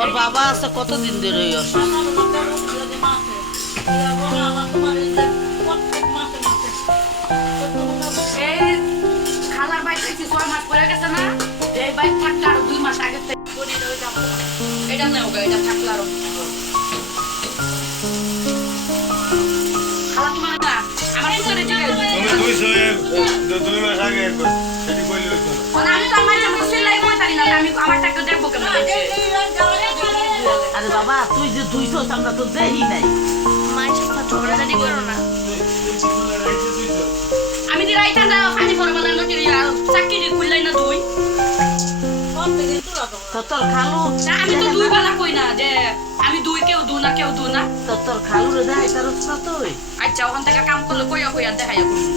ওর বাবা আছে কতদিন ধরে ওই না আমি আমার টাকা দেখব কেন আরে বাবা তুই যে দুইশো আমরা তো দেই নাই আমি রাইতা না ফানি পড়বা না নটি চাকরি খুললাই না দুই তো তোর খালু। না আমি তো দুই বেলা কই না যে আমি দুই কেউ দু না কেউ দু না। তো তোর খালু রে দেয় তার তুই। আচ্ছা ওখান থেকে কাম করলে কইয়া কইয়া করুন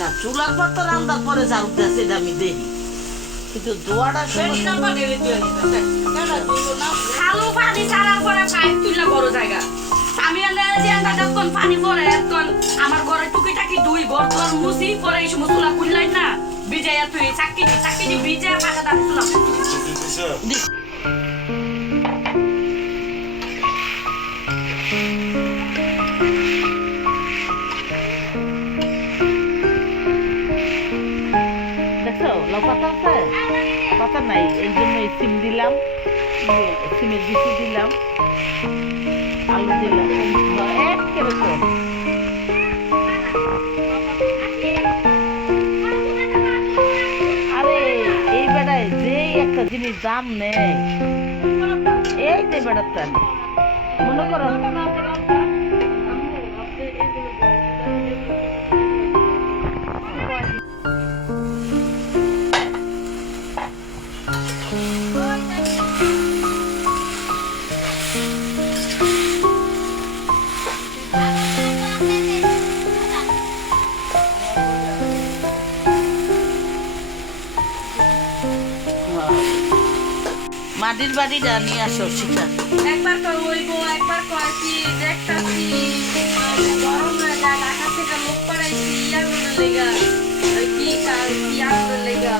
না চুলার পর তো রান্দার পরে ঝাড়ু দেয় সেটা আমি দেখি। কিন্তু দোয়াটা খালু পানি ছাড়ার পরে পাইপ তুললে বড় জায়গা। আমি এনে যে আন্দা যখন পানি পরে তখন আমার ঘরে টুকি টাকি দুই ঘর মুসি পরে এই সময় চুলা খুললাই না। বিজাইয়া তুই চাকরি চাকরি বিজে পাকা আছে পাতা নাই এই জন্য সিম দিলাম সিমের দিলাম আলু দিলাম এক জিনিস দাম নেই। এই যে বেড়াতে মনে করো মাটির বাড়িটা নিয়ে আসো, শিখা। একবার তো হইব একবার কয় দেখতাছি, গরম লাগা ঢাকা থেকে লোক পাঠাইছি ইয়ার লেগা কি কাজ কি আনন্দের লেগা।